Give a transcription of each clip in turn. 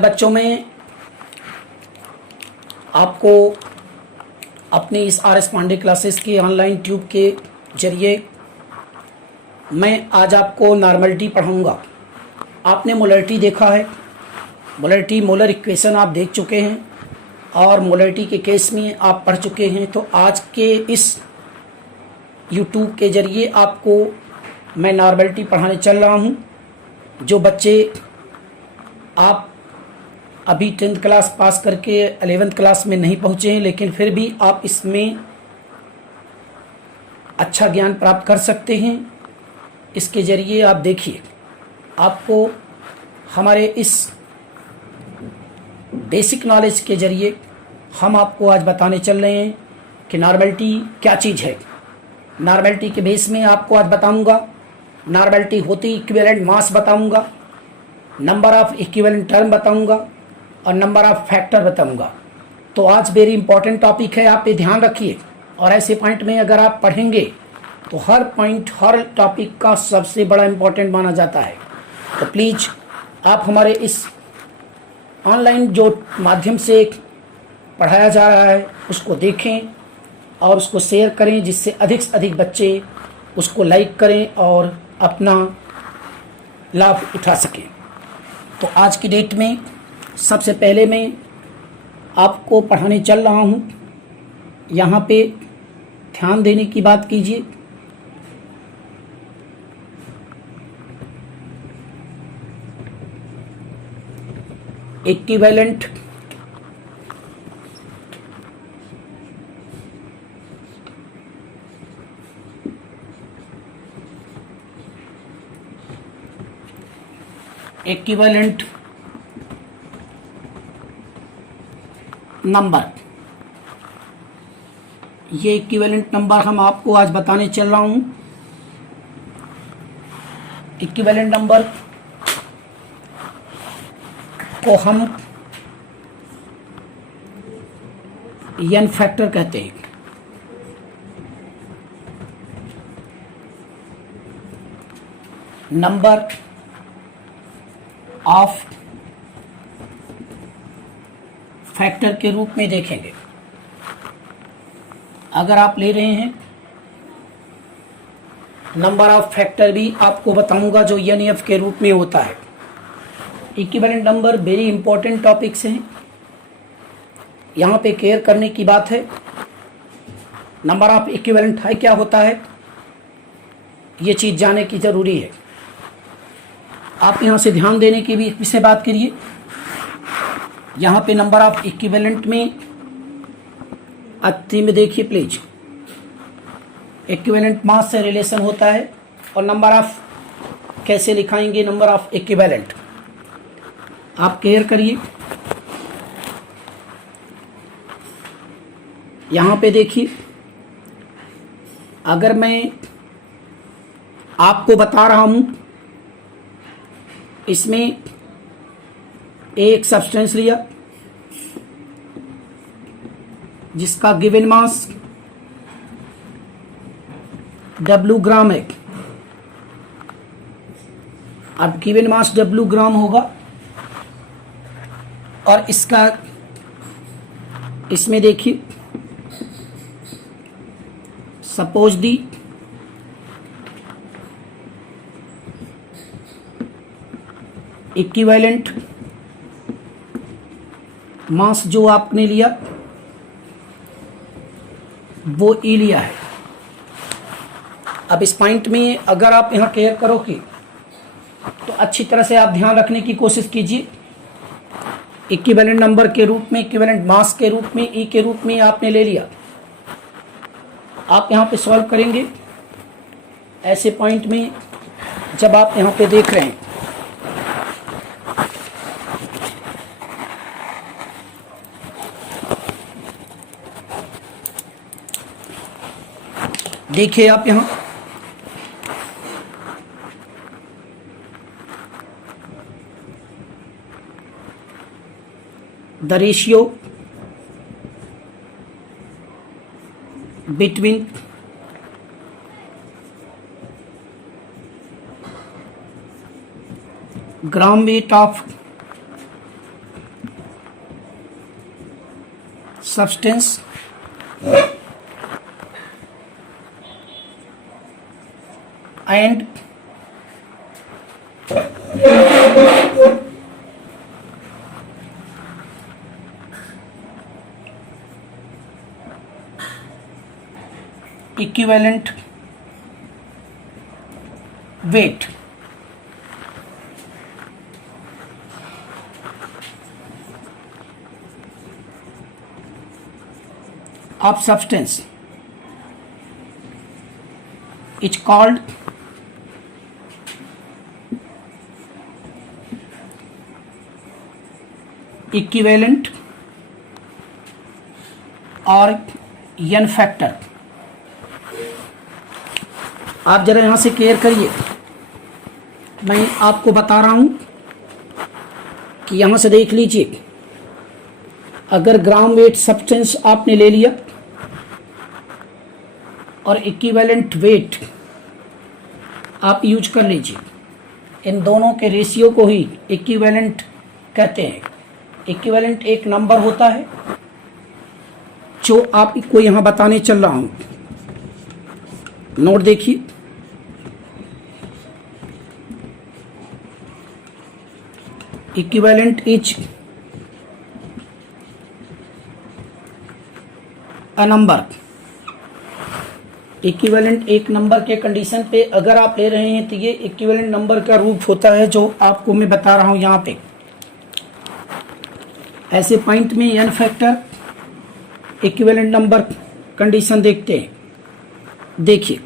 बच्चों में आपको अपनी इस आर एस पांडे क्लासेस की ऑनलाइन ट्यूब के जरिए मैं आज आपको नॉर्मलिटी पढ़ाऊंगा। आपने मोलरिटी देखा है, मोलरिटी मोलर इक्वेशन आप देख चुके हैं और मोलरिटी के केस में आप पढ़ चुके हैं। तो आज के इस यूट्यूब के जरिए आपको मैं नॉर्मलिटी पढ़ाने चल रहा हूं। जो बच्चे आप अभी 10th क्लास पास करके 11th क्लास में नहीं पहुंचे हैं, लेकिन फिर भी आप इसमें अच्छा ज्ञान प्राप्त कर सकते हैं। इसके जरिए आप देखिए, आपको हमारे इस बेसिक नॉलेज के जरिए हम आपको आज बताने चल रहे हैं कि नॉर्मलिटी क्या चीज़ है। नॉर्मलिटी के बेस में आपको आज बताऊंगा नॉर्मलिटी होती इक्विवेलेंट मास बताऊंगा, नंबर ऑफ इक्विवेलेंट टर्म बताऊंगा और नंबर ऑफ फैक्टर बताऊंगा। तो आज वेरी इंपॉर्टेंट टॉपिक है, आप ये ध्यान रखिए। और ऐसे पॉइंट में अगर आप पढ़ेंगे तो हर पॉइंट हर टॉपिक का सबसे बड़ा इंपॉर्टेंट माना जाता है। तो प्लीज़ आप हमारे इस ऑनलाइन जो माध्यम से पढ़ाया जा रहा है उसको देखें और उसको शेयर करें, जिससे अधिक से अधिक बच्चे उसको लाइक करें और अपना लाभ उठा सकें। तो आज की डेट में सबसे पहले मैं आपको पढ़ाने चल रहा हूँ। यहाँ पे ध्यान देने की बात कीजिए। इक्विवेलेंट इक्विवेलेंट नंबर, ये इक्विवेलेंट नंबर हम आपको आज बताने चल रहा हूं। इक्विवेलेंट नंबर को हम एन फैक्टर कहते हैं। नंबर ऑफ फैक्टर के रूप में देखेंगे। अगर आप ले रहे हैं नंबर ऑफ फैक्टर भी आपको बताऊंगा जो एन के रूप में होता है। Equivalent number very important topics हैं, यहाँ पे केयर करने की बात है। नंबर ऑफ इक्विवेलेंट है क्या होता है, ये चीज़ जानने की ज़रूरी है। आप यहाँ से ध्यान देने की भी विषय बात करिए। यहाँ पे नंबर ऑफ इक्विवेलेंट में अति में देखिए प्लीज, इक्विवेलेंट मास से रिलेशन होता है और नंबर ऑफ कैसे लिखाएंगे, नंबर ऑफ इक्विवेलेंट आप केयर करिए। यहाँ पे देखिए, अगर मैं आपको बता रहा हूं इसमें एक सब्सटेंस लिया जिसका गिवन मास W ग्राम है। अब गिवन मास W ग्राम होगा और इसका इसमें देखिए, सपोज दी इक्विवेलेंट मास जो आपने लिया वो ई लिया है। अब इस पॉइंट में अगर आप यहाँ केयर करोगे तो अच्छी तरह से आप ध्यान रखने की कोशिश कीजिए। इक्विवेलेंट नंबर के रूप में, इक्विवेलेंट मास के रूप में, ई के रूप में आपने ले लिया। आप यहाँ पे सॉल्व करेंगे ऐसे पॉइंट में जब आप यहाँ पे देख रहे हैं। देखिए आप यहाँ the ratio between gram weight of substance and equivalent weight of substance is called equivalent और n फैक्टर। आप जरा यहां से केयर करिए, मैं आपको बता रहा हूं कि यहां से देख लीजिए, अगर ग्राम वेट सब्सटेंस आपने ले लिया और इक्विवेलेंट वेट आप यूज कर लीजिए, इन दोनों के रेशियो को ही इक्विवेलेंट कहते हैं। इक्विवेलेंट एक नंबर होता है जो आपको यहां बताने चल रहा हूं, नोट देखिए। Equivalent is a number. Equivalent एक नंबर के कंडीशन पे अगर आप ले रहे हैं तो ये इक्विवेलेंट नंबर का रूप होता है जो आपको मैं बता रहा हूं यहां पे। ऐसे पॉइंट में n factor equivalent number condition देखते हैं। देखिए,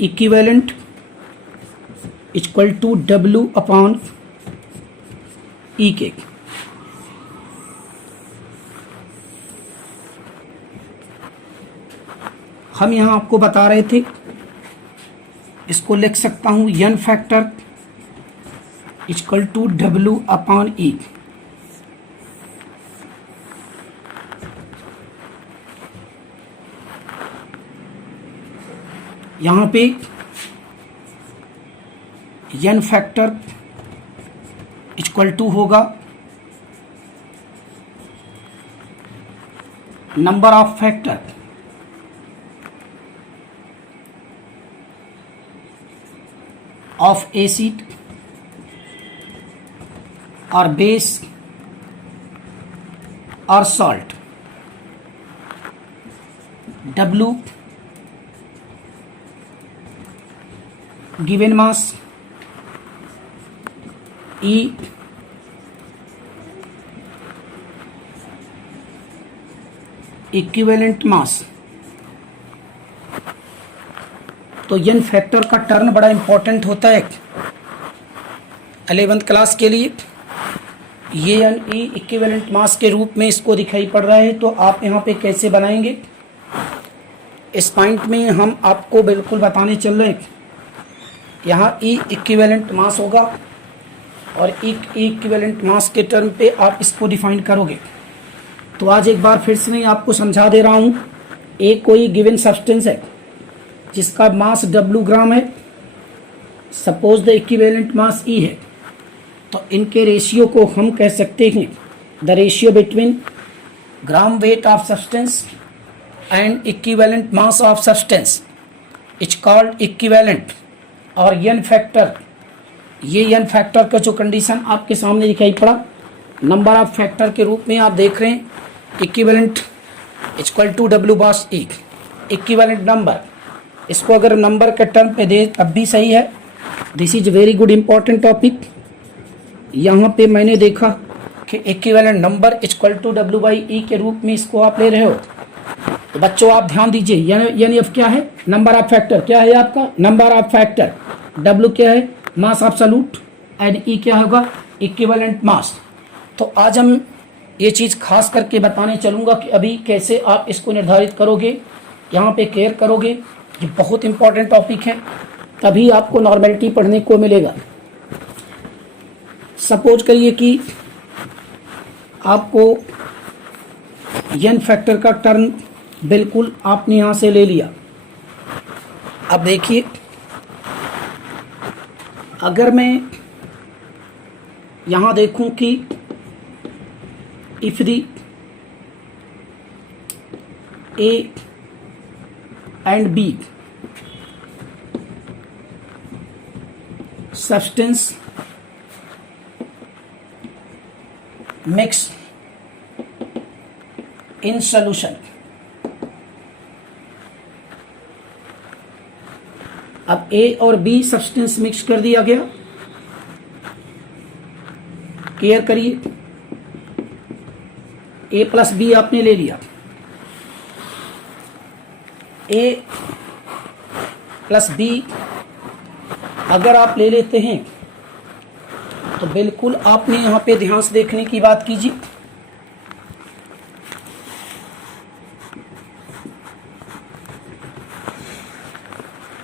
equivalent equal to W upon E के। हम यहां आपको बता रहे थे, इसको लिख सकता हूं n factor equal to W upon E। यहां पे n फैक्टर इक्वल टू होगा number of factor of acid और बेस और salt. W given mass, E equivalent mass. तो n फैक्टर का टर्न बड़ा इंपॉर्टेंट होता है 11th क्लास के लिए। ये n E इक्विवेलेंट मास के रूप में इसको दिखाई पड़ रहा है, तो आप यहाँ पे कैसे बनाएंगे, इस पॉइंट में हम आपको बिल्कुल बताने चल रहे हैं। यहाँ E इक्विवेलेंट मास होगा और E इक्विवेलेंट मास के टर्म पे आप इसको डिफाइन करोगे। तो आज एक बार फिर से मैं आपको समझा दे रहा हूँ। एक कोई गिवन सब्सटेंस है जिसका मास W ग्राम है, suppose the equivalent mass E है, तो इनके रेशियो को हम कह सकते हैं the ratio between gram weight of substance and equivalent mass of substance is called equivalent. और n फैक्टर, ये n फैक्टर का जो कंडीशन आपके सामने दिखाई पड़ा, नंबर ऑफ फैक्टर के रूप में आप देख रहे हैं इक्विवेलेंट इक्वल टू W बास E। इक्विवेलेंट नंबर, इसको अगर नंबर के टर्म पे दे तब भी सही है। This is very good important topic. यहाँ पे मैंने देखा कि equivalent number equal to W by E के रूप में इसको आप ले रहे हो। तो बच्चों आप ध्यान दीजिए, यानी F क्या है, नंबर ऑफ फैक्टर क्या है आपका, नंबर ऑफ फैक्टर। W क्या है, मास एब्सोल्यूट, एंड E क्या होगा, इक्विवेलेंट मास। तो आज हम ये चीज़ खास करके बताने चलूँगा कि अभी कैसे आप इसको निर्धारित करोगे, यहाँ पे केयर करोगे। ये बहुत इंपॉर्टेंट टॉपिक है, तभी आपको नॉर्मेलिटी पढ़ने को मिलेगा। सपोज करिए कि आपको n फैक्टर का टर्म बिल्कुल आपने यहाँ से ले लिया। अब देखिए, अगर मैं यहां देखूं कि if the A and B substance mix in solution. अब ए और बी सब्सटेंस मिक्स कर दिया गया। केयर करिए, ए प्लस बी आपने ले लिया। ए प्लस बी अगर आप ले लेते हैं तो बिल्कुल आपने यहां पे ध्यान से देखने की बात कीजिए।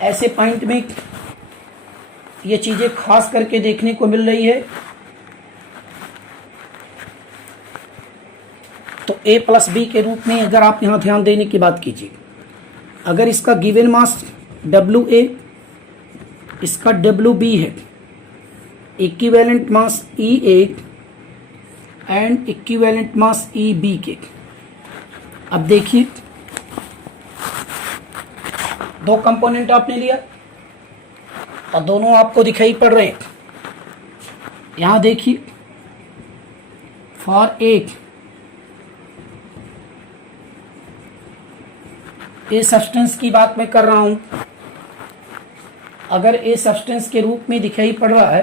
ऐसे पॉइंट में ये चीजें खास करके देखने को मिल रही है। तो ए प्लस बी के रूप में अगर आप यहां ध्यान देने की बात कीजिए, अगर इसका गिवन मास डब्ल्यू ए, इसका डब्ल्यू बी है, equivalent mass E A and equivalent mass E B के। अब देखिए, दो कंपोनेंट आपने लिया और दोनों आपको दिखाई पड़ रहे हैं। यहां देखिए, फॉर ए सब्सटेंस की बात मैं कर रहा हूं। अगर ए सब्सटेंस के रूप में दिखाई पड़ रहा है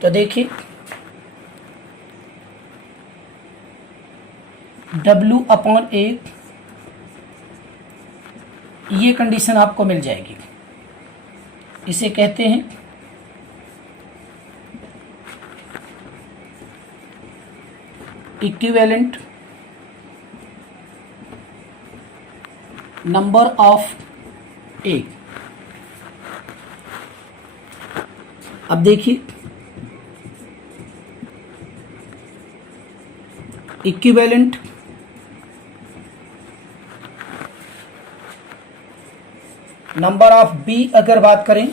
तो देखिए, W अपॉन ए, ये कंडीशन आपको मिल जाएगी। इसे कहते हैं इक्विवेलेंट नंबर ऑफ ए। अब देखिए, इक्विवेलेंट नंबर ऑफ बी अगर बात करें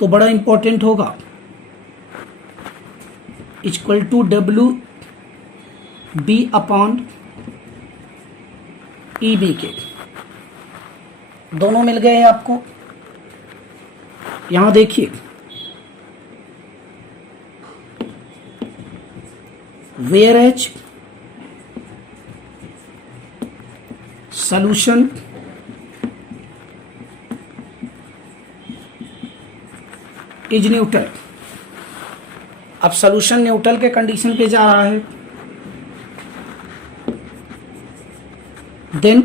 तो बड़ा इंपॉर्टेंट होगा, equal to W B upon E B के। दोनों मिल गए हैं आपको। यहां देखिए, where H solution is neutral. अब सॉल्यूशन न्यूट्रल के कंडीशन पे जा रहा है, then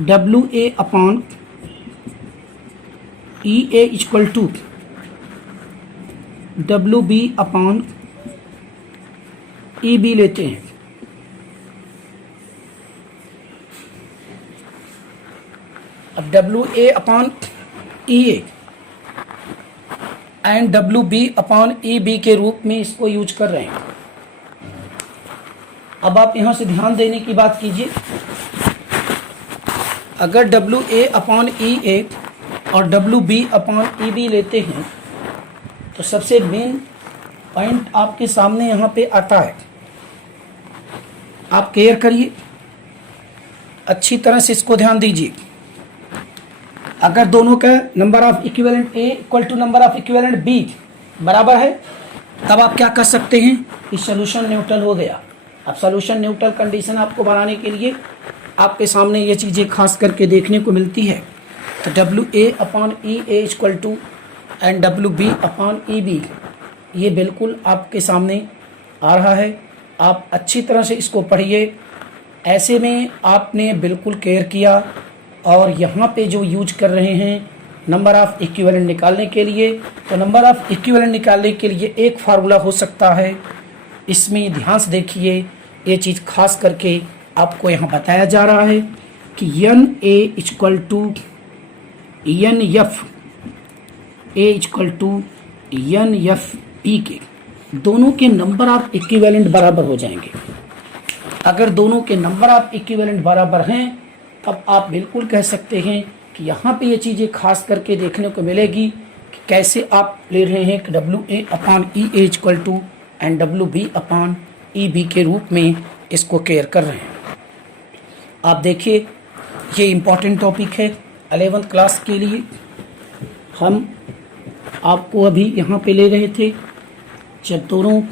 W A upon E A equal to W B upon E B लेते हैं। अब W A upon E A and W B upon E B के रूप में इसको यूज कर रहे हैं। अब आप यहां से ध्यान देने की बात कीजिए, अगर W A upon E A और W B upon E B लेते हैं तो सबसे मेन पॉइंट आपके सामने यहां पे आता है। आप केयर करिए, अच्छी तरह से इसको ध्यान दीजिए। अगर दोनों का number of equivalent A equal to number of equivalent B बराबर है, तब आप क्या कर सकते हैं कि सॉल्यूशन न्यूट्रल हो गया। अब सॉल्यूशन न्यूट्रल कंडीशन आपको बनाने के लिए आपके सामने ये चीज़ें खास करके देखने को मिलती है। तो W A upon E A equal to and W B upon E B, ये बिल्कुल आपके सामने आ रहा है। आप अच्छी तरह से इसको पढ़िए। ऐसे में आपने बिल्कुल केयर किया और यहाँ पे जो यूज कर रहे हैं नंबर ऑफ इक्विवेलेंट निकालने के लिए, तो नंबर ऑफ इक्विवेलेंट निकालने के लिए एक फार्मूला हो सकता है। इसमें ध्यान से देखिए, ये चीज़ खास करके आपको यहाँ बताया जा रहा है कि N A equal to N F A equal to N F E के दोनों के नंबर ऑफ इक्विवेलेंट बराबर हो जाएंगे। अगर दोनों के नंबर ऑफ इक्विवेलेंट बराबर हैं तब आप बिल्कुल कह सकते हैं कि यहाँ पे ये चीज़ें खास करके देखने को मिलेगी कि कैसे आप ले रहे हैं कि WA/EA equal to and WB/EB के रूप में इसको केयर कर रहे हैं। आप देखिए ये इम्पॉर्टेंट टॉपिक है 11th क्लास के लिए। हम आपको अभी यहाँ पे ले रहे थे, जब दोनों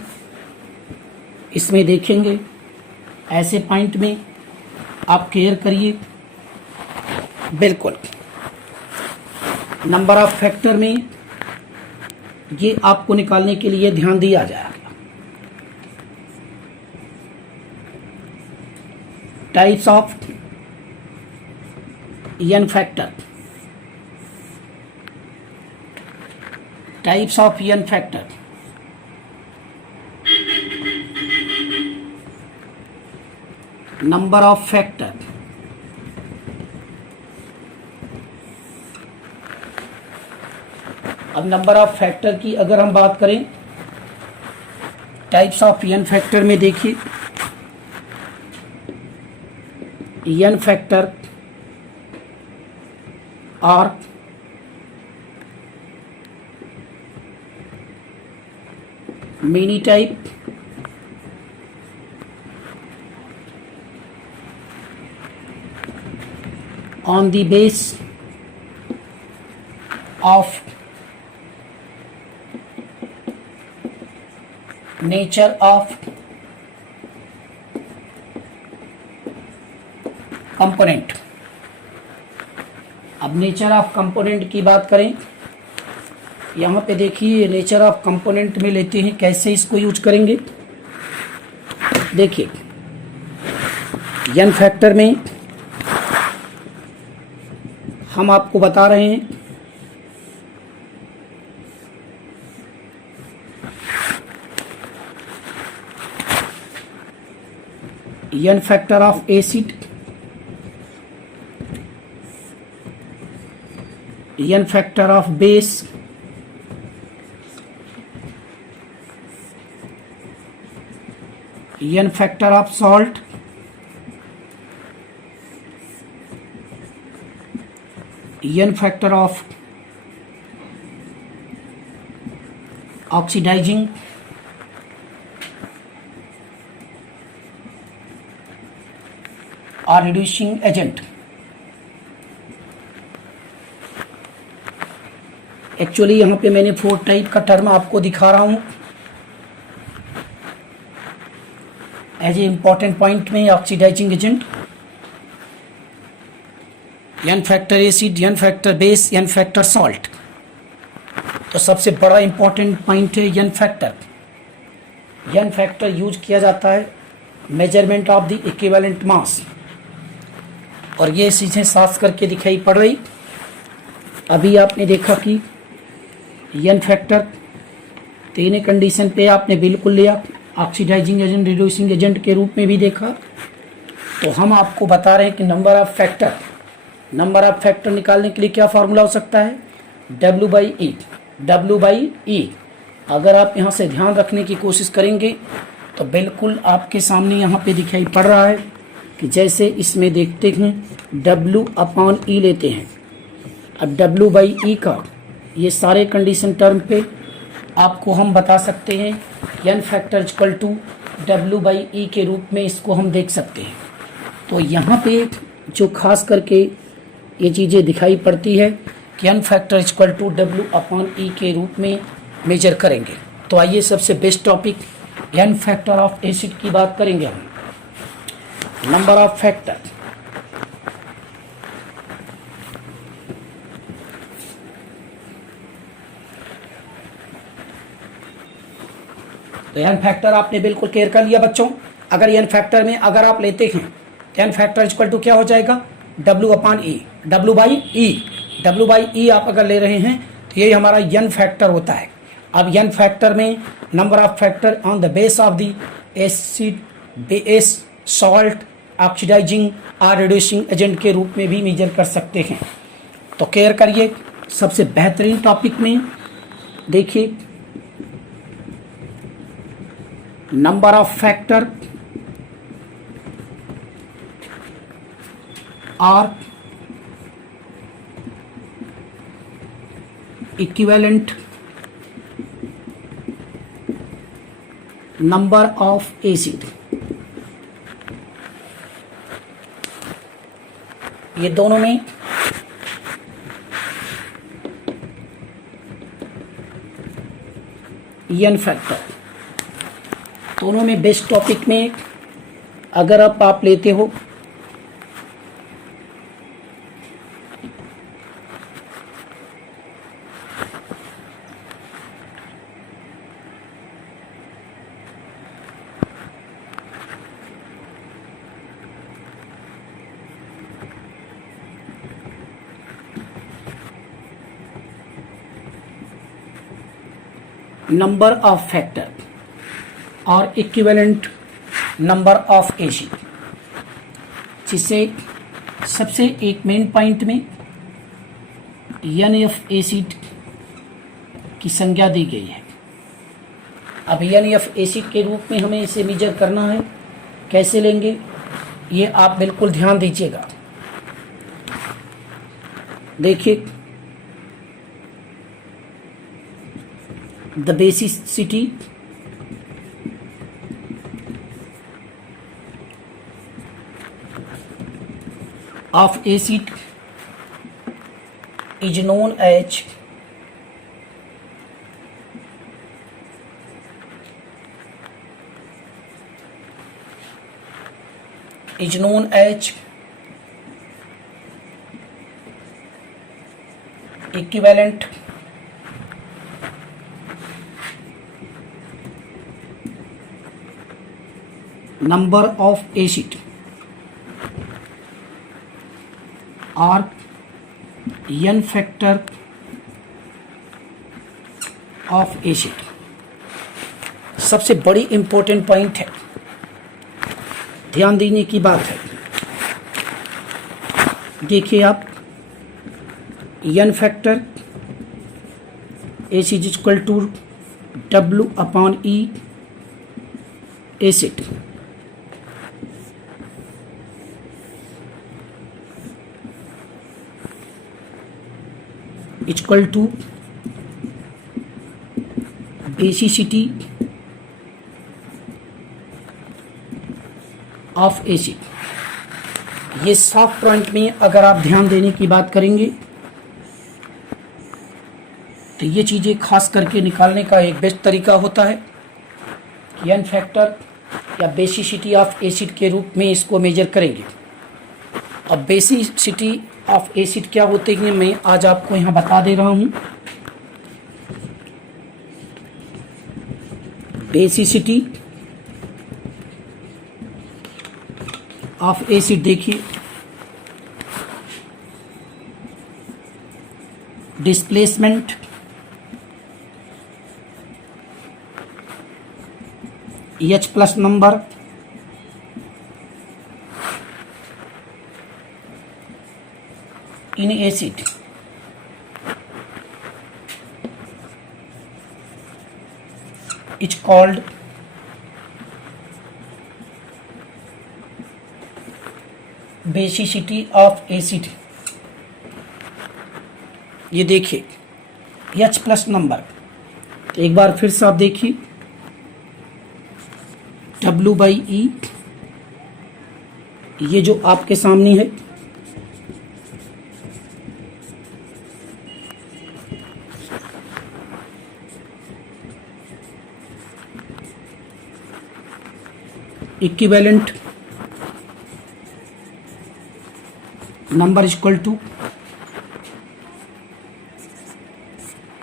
इसमें देखेंगे ऐसे पॉइंट में आप केयर करिए। बिल्कुल नंबर ऑफ फैक्टर में ये आपको निकालने के लिए ध्यान दिया जाएगा। Types of n factor, types of n factor, number of factor, अब नंबर ऑफ फैक्टर की अगर हम बात करें, टाइप्स ऑफ n फैक्टर में देखिए n फैक्टर और many type on the base of nature of component. अब नेचर ऑफ कंपोनेंट की बात करें, यहाँ पे देखिए नेचर ऑफ कंपोनेंट में लेते हैं, कैसे इसको यूज करेंगे। देखिए n फैक्टर में हम आपको बता रहे हैं n factor of acid, n factor of base, n factor of salt, n factor of oxidising, और रिड्यूसिंग एजेंट। एक्चुअली यहाँ पे मैंने 4 टाइप का टर्म आपको दिखा रहा हूँ एज ए इंपॉर्टेंट पॉइंट में। Oxidising agent, n factor acid, n factor base, n factor salt. तो सबसे बड़ा इंपॉर्टेंट पॉइंट है n factor. n factor use किया जाता है measurement of the equivalent mass, और ये चीज़ें साफ करके दिखाई पड़ रही। अभी आपने देखा कि n फैक्टर तीन कंडीशन पे आपने बिल्कुल लिया, ऑक्सीडाइजिंग एजेंट, रिड्यूसिंग एजेंट के रूप में भी देखा। तो हम आपको बता रहे हैं कि number of factor, number of factor निकालने के लिए क्या फार्मूला हो सकता है, W/E। W/E अगर आप यहाँ से ध्यान रखने की कोशिश करेंगे तो बिल्कुल आपके सामने यहाँ पे दिखाई पड़ रहा है कि जैसे इसमें देखते हैं W/E लेते हैं। अब W/E का ये सारे कंडीशन टर्म पे आपको हम बता सकते हैं n factor equal to W/E के रूप में इसको हम देख सकते हैं। तो यहाँ पे जो खास करके ये चीज़ें दिखाई पड़ती है कि n factor equal to W/E के रूप में मेजर करेंगे। तो आइए सबसे best topic n factor of acid की बात करेंगे हम। नंबर ऑफ फैक्टर, तो n फैक्टर आपने बिल्कुल क्लियर कर लिया बच्चों। अगर n फैक्टर में अगर आप लेते हैं तो n फैक्टर इक्वल टू क्या हो जाएगा, W/E। W/E आप अगर ले रहे हैं तो ये हमारा n फैक्टर होता है। अब n फैक्टर में number of factor on the base of the acid, base, salt, oxidising और रिड्यूसिंग एजेंट के रूप में भी मेजर कर सकते हैं। तो केयर करिए, सबसे बेहतरीन टॉपिक में देखिए नंबर ऑफ फैक्टर और इक्विवेलेंट नंबर ऑफ एसिड, ये दोनों में एन फैक्टर, दोनों में बेस्ट टॉपिक में अगर आप लेते हो नंबर ऑफ फैक्टर और इक्विवेलेंट नंबर ऑफ एसिड, जिससे सबसे एक मेन पॉइंट में NF एसिड की संज्ञा दी गई है। अब NF एसिड के रूप में हमें इसे मेजर करना है, कैसे लेंगे ये आप बिल्कुल ध्यान दीजिएगा। देखिए, the basicity of acid is known as equivalent number of acid or n factor of acid। सबसे बड़ी इंपॉर्टेंट पॉइंट है, ध्यान देने की बात है। देखिए आप, n factor AC is equal to W/E acid, equal to basicity of acid. ये सॉफ्ट पॉइंट में अगर आप ध्यान देने की बात करेंगे तो ये चीज़ें खास करके निकालने का एक बेस्ट तरीका होता है कि एन फैक्टर या बेसिसिटी ऑफ एसिड के रूप में इसको मेजर करेंगे। अब बेसिसिटी ऑफ एसिड क्या होते हैं मैं आज आपको यहाँ बता दे रहा हूँ। बेसिसिटी ऑफ एसिड देखिए, displacement H+ number in acid, it's called basicity of acid। ये देखिए H+ नंबर, एक बार फिर से आप देखिए W/E, ये जो आपके सामने है equivalent number equal to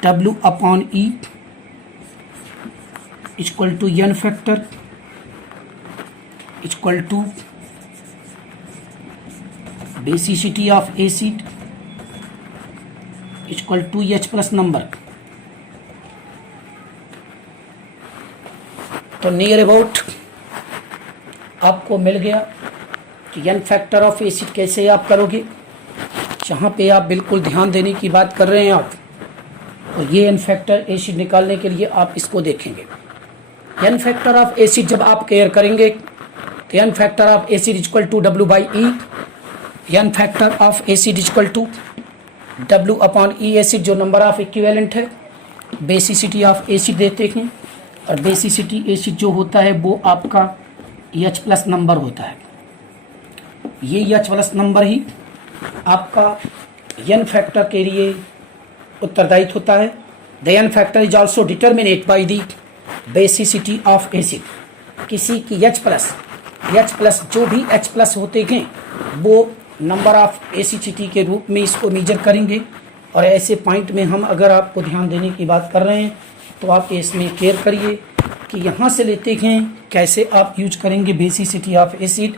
W/E equal to n factor equal to basicity of acid equal to H+ number. तो नियर अबाउट आपको मिल गया कि n फैक्टर ऑफ एसिड कैसे आप करोगे, जहाँ पे आप बिल्कुल ध्यान देने की बात कर रहे हैं आप। और ये n फैक्टर एसिड निकालने के लिए आप इसको देखेंगे। n फैक्टर ऑफ एसिड जब आप केयर करेंगे तो n factor of acid equal to W/E, n factor of acid equal to W upon E acid जो नंबर ऑफ इक्विवेलेंट है, बेसिसिटी ऑफ एसिड देते हैं, और बेसिसिटी एसिड जो होता है वो आपका H प्लस नंबर होता है। ये H प्लस नंबर ही आपका n फैक्टर के लिए उत्तरदायित्व होता है। The n factor is also determinate by the basicity of acid. किसी की H प्लस जो भी H प्लस होते हैं वो नंबर ऑफ एसिडिटी के रूप में इसको मेजर करेंगे। और ऐसे पॉइंट में हम अगर आपको ध्यान देने की बात कर रहे हैं तो आप इसमें केयर करिए कि यहाँ से लेते हैं कैसे आप यूज करेंगे बेसिसिटी ऑफ एसिड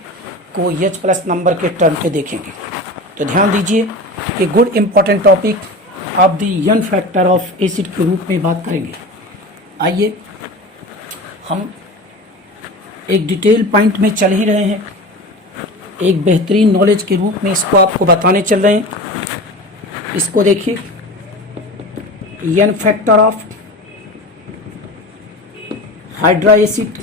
को H प्लस नंबर के टर्म पे देखेंगे। तो ध्यान दीजिए कि गुड इम्पॉर्टेंट टॉपिक आप दी n फैक्टर ऑफ एसिड के रूप में बात करेंगे। आइए हम एक डिटेल पॉइंट में चल ही रहे हैं, एक बेहतरीन नॉलेज के रूप में इसको आपको बताने चल रहे हैं। इसको देखिए, n factor of hydra acid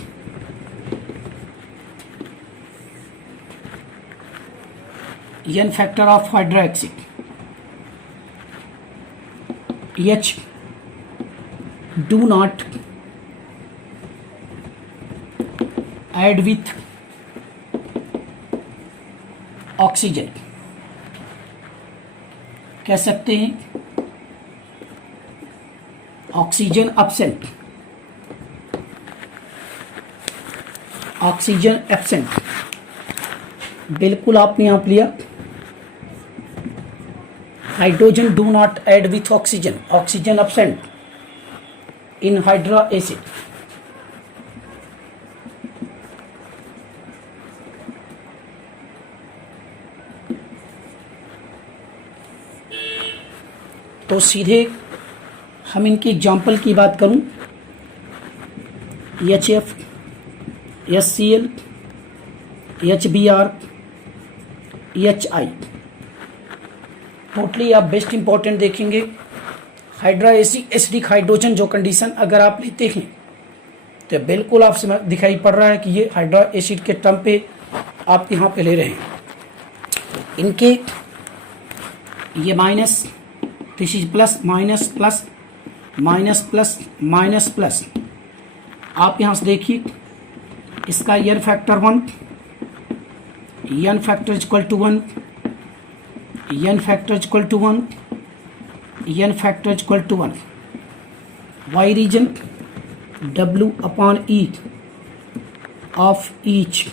n factor of hydra acid H do not add with oxygen. कह सकते हैं ऑक्सीजन एब्सेंट, ऑक्सीजन एब्सेंट। बिल्कुल आपने यहाँ लिया, hydrogen do not add with oxygen, oxygen absent in hydra acid. तो सीधे हम इनकी एग्जाम्पल की बात करूं, HF, HCl, HBr, HI। Totally आप बेस्ट इंपॉर्टेंट देखेंगे। हाइड्रा एसिडिक हाइड्रोजन जो कंडीशन अगर आप लेते हैं तो बिल्कुल आप दिखाई पड़ रहा है कि ये हाइड्रा एसिड के टर्म पे आप यहाँ पे ले रहे हैं। इनके ये minus, this is plus minus plus minus plus minus plus. आप यहाँ से देखिए इसका n factor 1, n factor equal to 1, n factor equal to 1, n factor equal to 1। y reason W upon E of each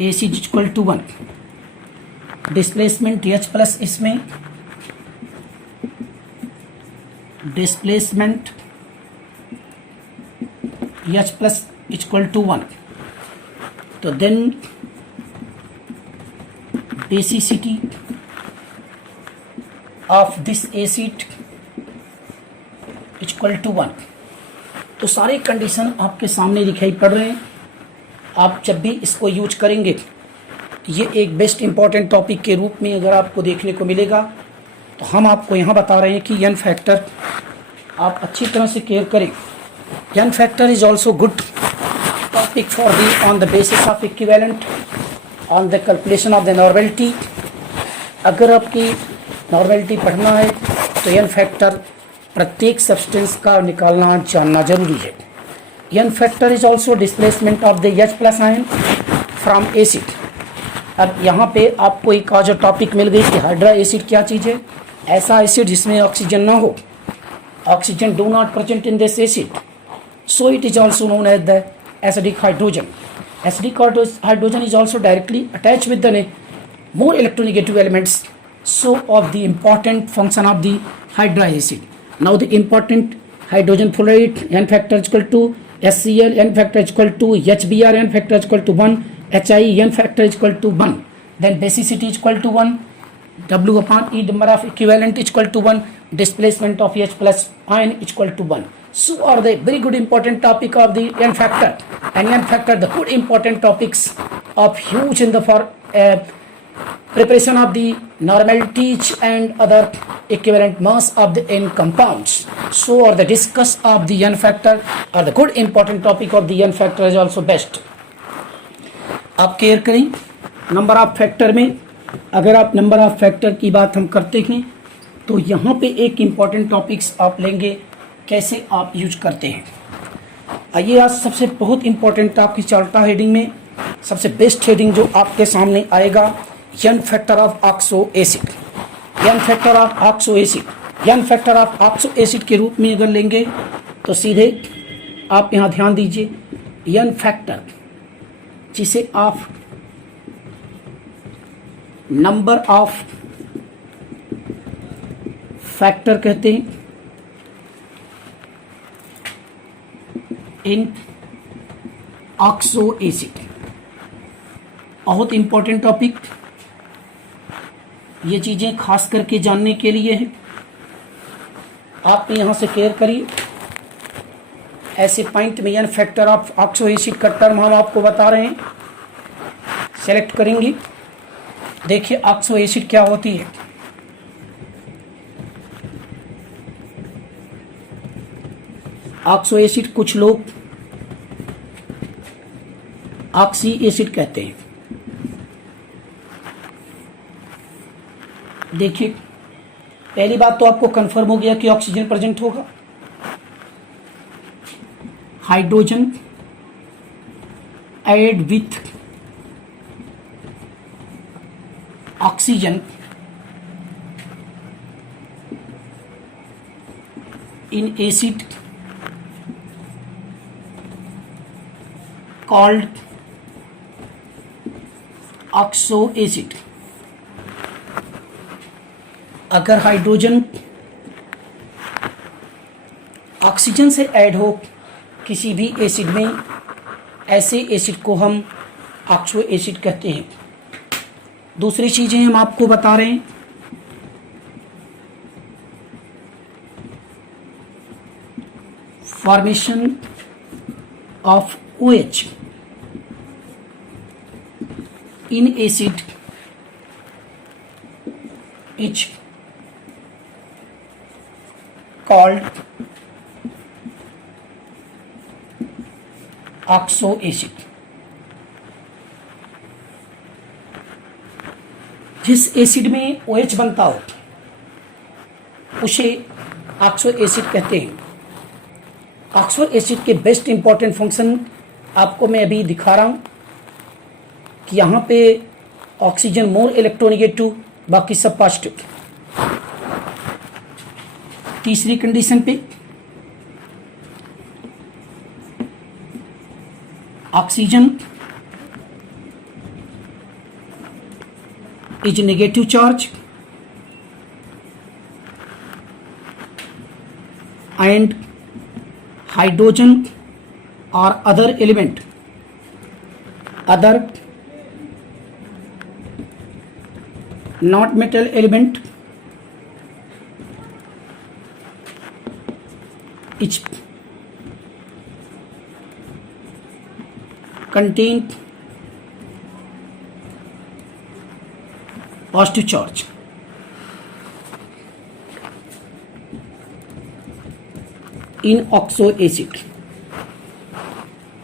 acid equal to 1। Displacement H plus, इसमें displacement H plus equal to 1। तो then basicity of this acid equal to 1। तो सारे condition आपके सामने दिखाई पड़ रहे हैं। आप जब भी इसको यूज करेंगे ये एक बेस्ट इंपॉर्टेंट टॉपिक के रूप में अगर आपको देखने को मिलेगा, तो हम आपको यहाँ बता रहे हैं कि n फैक्टर आप अच्छी तरह से केयर करें। n factor is also good topic for the on the basis of equivalent on the calculation of the normality. अगर आपकी नॉर्मेलिटी पढ़ना है तो n फैक्टर प्रत्येक सब्सटेंस का निकालना जानना जरूरी है। n factor is also displacement of the H plus ion from acid. अब यहाँ पे आपको एक और जो टॉपिक मिल गई कि हाइड्रा एसिड क्या चीज़ है। ऐसा एसिड जिसमें ऑक्सीजन ना हो, oxygen do not present in this acid, so it is also known as the acidic hydrogen. Acidic hydrogen is also directly attached with the more electronegative elements, so of the important function of the hydra acid. Now the important hydrogen fluoride n factor is equal to HCl, n factor is equal to HBr, n factor is equal to 1, HI, n factor is equal to 1. Then basicity is equal to 1, W upon E number of equivalent is equal to 1, displacement of H plus ion is equal to 1. So are the very good important topic of the n factor. And n factor the good important topics of huge in the for preparation of the normalities and other equivalent mass of the n compounds. So are the discuss of the n factor or the good important topic of the n factor is also best. आप care करें number of factor में अगर आप number of factor की बात हम करते हैं तो यहाँ पे एक इम्पॉर्टेंट टॉपिक्स आप लेंगे कैसे आप यूज करते हैं। आइए आज सबसे बहुत इम्पॉर्टेंट आपकी चार्टा हेडिंग में सबसे बेस्ट हेडिंग जो आपके सामने आएगा, N factor of oxo acid. N factor of oxo acid, N factor of oxo acid के रूप में अगर लेंगे तो सीधे आप यहाँ ध्यान दीजिए, एन फैक्टर जिसे आप नंबर ऑफ फैक्टर कहते हैं इन ऑक्सो एसिड। बहुत इंपॉर्टेंट टॉपिक, ये चीजें खास करके जानने के लिए है। आप यहां से केयर करिए, ऐसे पॉइंट में N factor of oxo acid का टर्म हम आपको बता रहे हैं, सेलेक्ट करेंगे। देखिए ऑक्सो एसिड क्या होती है। ऑक्सो एसिड कुछ लोग ऑक्सी एसिड कहते हैं। देखिए पहली बात तो आपको कंफर्म हो गया कि ऑक्सीजन प्रेजेंट होगा, hydrogen add with oxygen in acid called oxo acid. अगर हाइड्रोजन ऑक्सीजन से ऐड हो किसी भी एसिड में, ऐसे एसिड को हम ऑक्सो एसिड कहते हैं। दूसरी चीजें हम आपको बता रहे हैं, formation of OH in acid is called oxo acid. जिस एसिड में OH बनता हो उसे ऑक्सो एसिड कहते हैं। ऑक्सो एसिड के बेस्ट इंपॉर्टेंट फंक्शन आपको मैं अभी दिखा रहा हूं कि यहां पे ऑक्सीजन मोर इलेक्ट्रोनेगेटिव, बाकी सब पॉजिटिव। तीसरी कंडीशन पे oxygen is negative charge and hydrogen or other element, other not metal element which contain positive charge। In oxo acid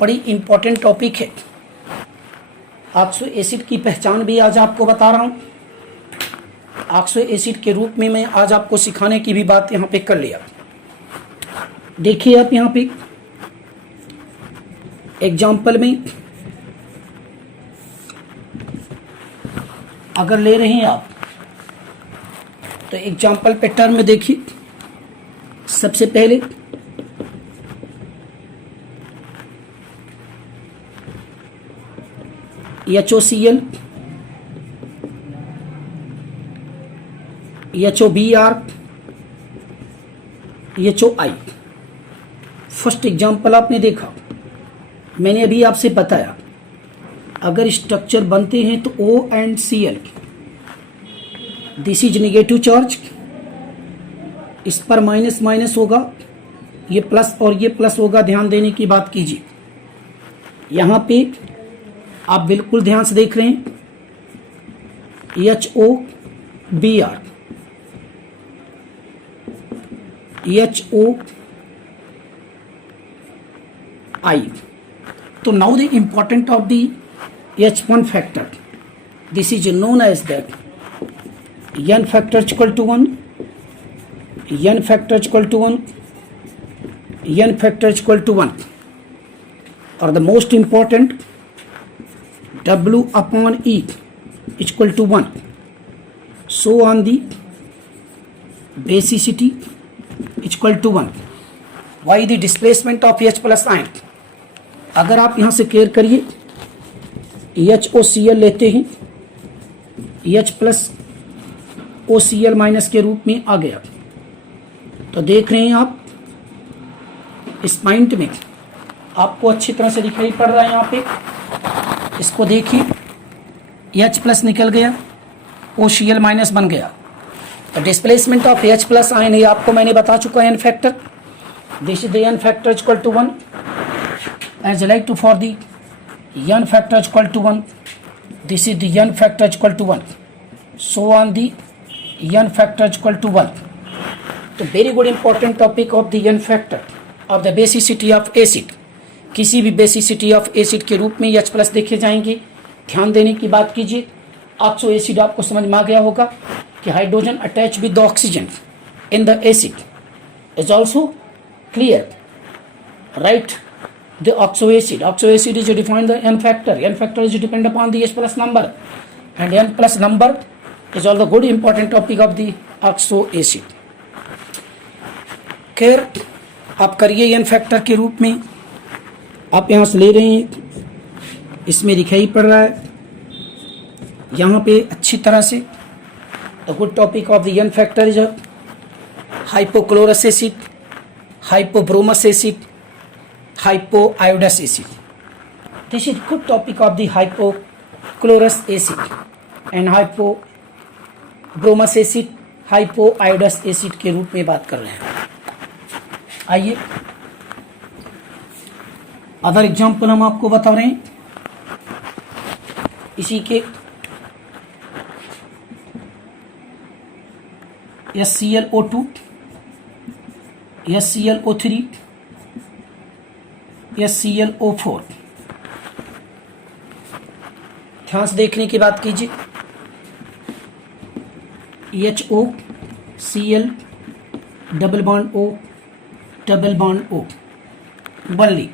बड़ी इंपॉर्टेंट टॉपिक है। ऑक्सो एसिड की पहचान भी आज आपको बता रहा हूं। ऑक्सो एसिड के रूप में मैं आज आपको सिखाने की भी बात यहां पे कर लिया। देखिए आप यहां पे एग्जाम्पल में अगर ले रहे हैं आप तो एग्जाम्पल पे टर्म में देखिए, सबसे पहले HOCl, HOBr, HOI। First example आपने देखा, मैंने अभी आपसे बताया अगर स्ट्रक्चर बनते हैं तो O and Cl, this is negative charge, इस पर माइनस माइनस होगा, ये प्लस और ये प्लस होगा। ध्यान देने की बात कीजिए, यहां पे आप बिल्कुल ध्यान से देख रहे हैं, HOBr, HOI। तो now the important of the H1 factor, This is known as that n factor is equal to 1, n factor is equal to 1, n factor is equal to 1, or the most important W upon E is equal to 1. So on the basicity is equal to 1. Why the displacement of H plus ion? अगर आप यहाँ से care करिए HOCl लेते हैं, H plus OCl minus के रूप में आ गया, तो देख रहे हैं आप इस पॉइंट में आपको अच्छी तरह से दिखाई पड़ रहा है। यहाँ पे इसको देखिए, H प्लस निकल गया, OCl माइनस बन गया। तो displacement of H plus ion है, आपको मैंने बता चुका है, n factor. This is the n factor equal to 1 as like to for the n factor is equal to 1. This is the n factor is equal to 1. So on the n factor is equal to 1. तो very good important topic of the n factor of the basicity of acid. किसी भी basicity of acid के रूप में H plus देखे जाएंगे। ध्यान देने की बात कीजिए, ऑक्सो एसिड आपको समझ में आ गया होगा कि hydrogen attach with the oxygen in the acid is also clear, right? The oxo acid is defined the n factor is depend upon the H plus number, and n plus number is all the good important topic of the oxo acid. खैर आप करिए n factor के रूप में, आप यहाँ से ले रहे हैं, इसमें दिखाई पड़ रहा है यहाँ पे अच्छी तरह से। The good topic of the n factor is hypochlorous acid, hypobromous acid, hypoiodous acid. This is good topic of the hypochlorous acid and hypobromous acid, hypoiodous acid के रूप में बात कर रहे हैं। आइए अदर एग्जाम्पल हम आपको बता रहे हैं इसी के। SClO2, SClO3, SClO4। ध्यान से देखने की बात कीजिए, HOCl double bond O double bond O, one league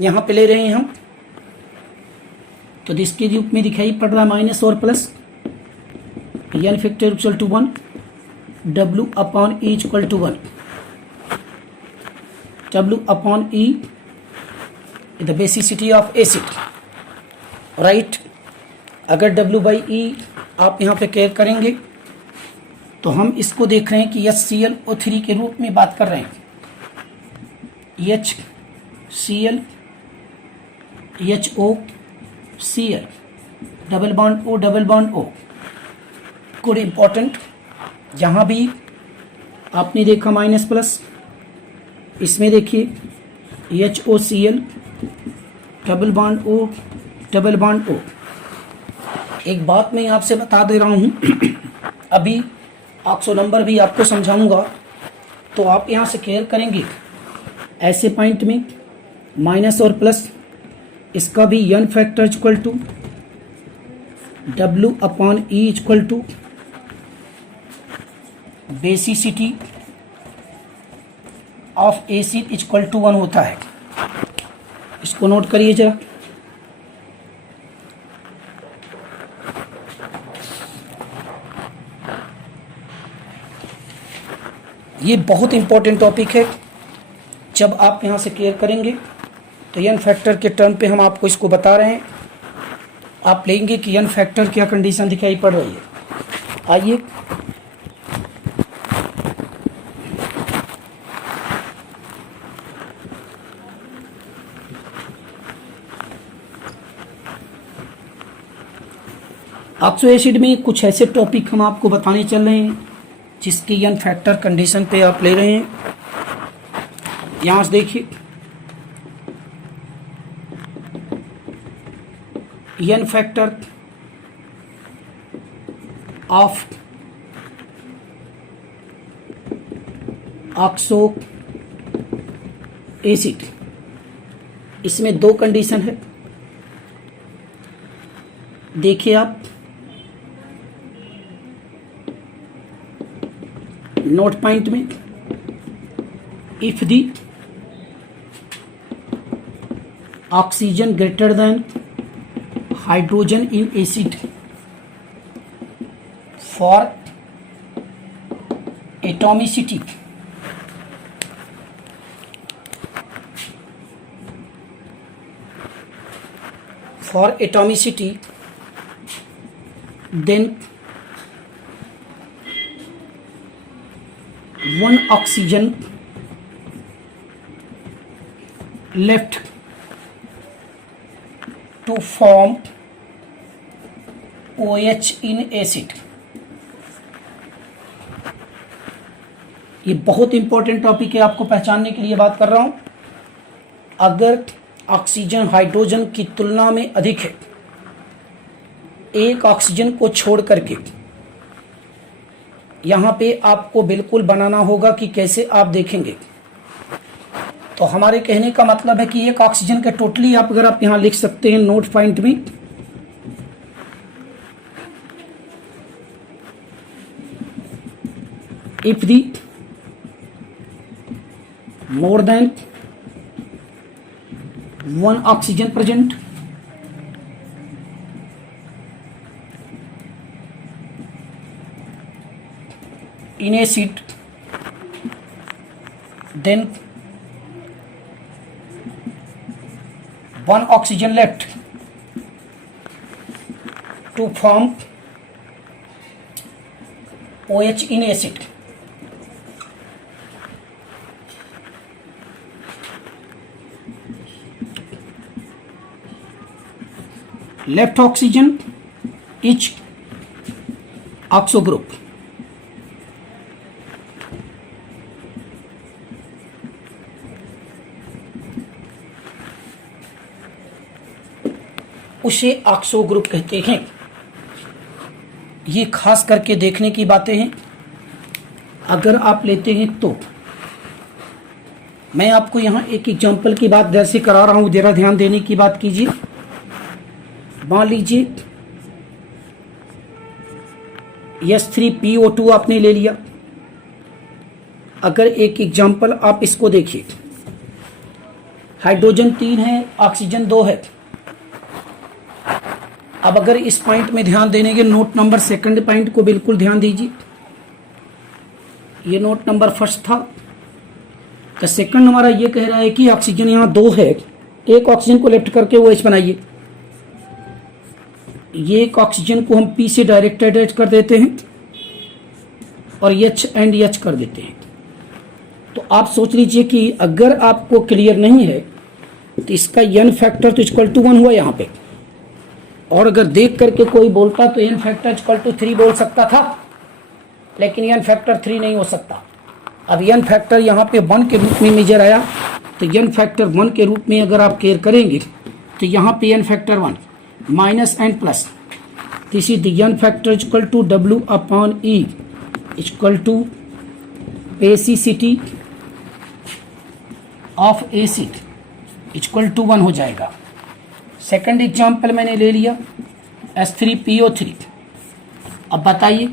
यहाँ पे ले रहे हैं हम, तो इसके रूप में दिखाई पड़ रहा है माइनस और plus, n factor equal to 1, W upon E equal to 1, W upon E is the basicity of acid, right? अगर W by E आप यहाँ पे केयर करेंगे तो हम इसको देख रहे हैं कि HClO3 के रूप में बात कर रहे हैं। HCl HOCl double bond O double bond O, good important. यहाँ भी आपने देखा माइनस प्लस, इसमें देखिए HOCl double bond O double bond O। एक बात मैं आपसे बता दे रहा हूँ, अभी ऑक्सो नंबर भी आपको समझाऊंगा, तो आप यहाँ से केयर करेंगे ऐसे पॉइंट में माइनस और प्लस, इसका भी n factor equal to W upon E equal to basicity of acid equal to 1 होता है। इसको नोट करिए जरा। ये बहुत इंपॉर्टेंट टॉपिक है, जब आप यहाँ से क्लियर करेंगे तो n फैक्टर के टर्म पे हम आपको इसको बता रहे हैं, आप लेंगे कि n फैक्टर क्या कंडीशन दिखाई पड़ रही है। आइए ऑक्सो एसिड में कुछ ऐसे टॉपिक हम आपको बताने चल रहे हैं जिसकी n फैक्टर कंडीशन पे आप ले रहे हैं। यहाँ से देखिए, n factor of oxo acid, इसमें दो कंडीशन है। देखिए आप नोट पॉइंट में, if the oxygen greater than hydrogen in acid for atomicity then one oxygen left to form OH in acid। ये बहुत इंपॉर्टेंट टॉपिक है, आपको पहचानने के लिए बात कर रहा हूं। अगर ऑक्सीजन हाइड्रोजन की तुलना में अधिक है, एक ऑक्सीजन को छोड़ करके, यहां पे आपको बिल्कुल बनाना होगा कि कैसे आप देखेंगे। तो हमारे कहने का मतलब है कि एक ऑक्सीजन के टोटली अगर आप यहां लिख सकते हैं नोट पॉइंट में, if the more than one oxygen present in acid, then one oxygen left to form OH in acid। left oxygen each oxo group, उसे ऑक्सो ग्रुप कहते हैं। ये खास करके देखने की बातें हैं। अगर आप लेते हैं तो मैं आपको यहां एक एग्जांपल की बात जैसे करा रहा हूं, जरा ध्यान देने की बात कीजिए। मान लीजिए H3PO2 आपने ले लिया। अगर एक एग्जांपल आप इसको देखिए, हाइड्रोजन 3 है, ऑक्सीजन 2 है। अब अगर इस पॉइंट में ध्यान देने के, नोट नंबर सेकंड पॉइंट को बिल्कुल ध्यान दीजिए। ये नोट नंबर फर्स्ट था, तो सेकंड हमारा ये कह रहा है कि ऑक्सीजन यहाँ 2 है, एक ऑक्सीजन को लेफ्ट करके वो H बनाइए। ये एक ऑक्सीजन को हम P से डायरेक्ट अटैच कर देते हैं और H एंड H कर देते हैं। तो आप सोच लीजिए कि अगर आपको क्लियर नहीं है तो इसका n फैक्टर तो इक्वल टू 1 हुआ यहाँ पे, और अगर देख करके कोई बोलता तो n फैक्टर इक्वल टू 3 बोल सकता था, लेकिन n फैक्टर 3 नहीं हो सकता। अब n फैक्टर यहाँ पे 1 के रूप में मेजर आया, तो n फैक्टर 1 के रूप में अगर आप केयर करेंगे तो यहाँ पे n factor 1 minus n plus, this is the n factor equal to W upon E equal to basicity of acid equal to 1 हो जाएगा। सेकंड एग्जांपल मैंने ले लिया H3PO3। अब बताइए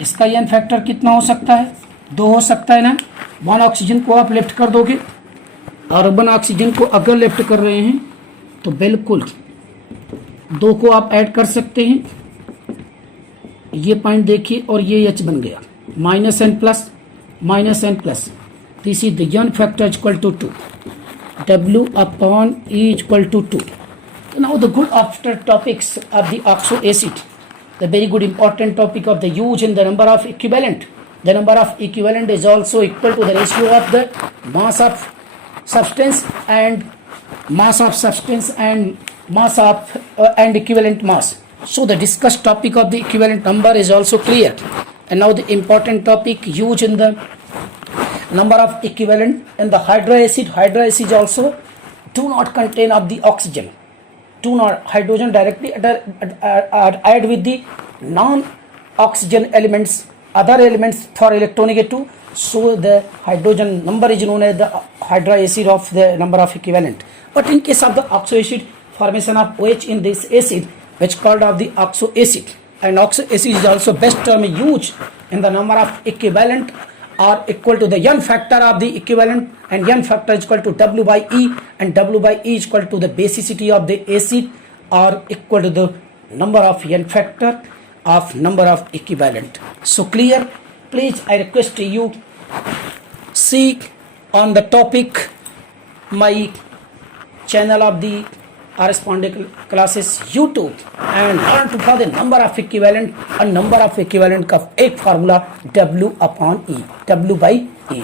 इसका n फैक्टर कितना हो सकता है? 2 हो सकता है ना। 1 ऑक्सीजन को आप लेफ्ट कर दोगे और 1 ऑक्सीजन को अगर लेफ्ट कर रहे हैं तो बिल्कुल 2 को आप ऐड कर सकते हैं। ये पॉइंट देखिए और ये H बन गया, minus n plus, this is the n factor equal to 2, W upon E equal to 2। Now the good after topics of the oxo acid, the very good important topic of the use in the number of equivalent. The number of equivalent is also equal to the ratio of the mass of substance and mass of and equivalent mass. So the discussed topic of the equivalent number is also clear. And now the important topic used in the number of equivalent in the hydroacid. Hydroacid also do not contain of the oxygen. Do not hydrogen directly add with the non-oxygen elements, other elements for electronegative. So the hydrogen number is known as the hydroacid of the number of equivalent. But in case of the oxo acid, formation of OH in this acid, which called of the oxoacid, and oxoacid is also best term used in the number of equivalent are equal to the n factor of the equivalent, and n factor is equal to W by E, and W by E is equal to the basicity of the acid or equal to the number of n factor of number of equivalent. So clear? Please, I request you see on the topic my channel of the corresponding classes YouTube and learn to find the number of equivalent and number of equivalent का एक formula W upon E, W by E.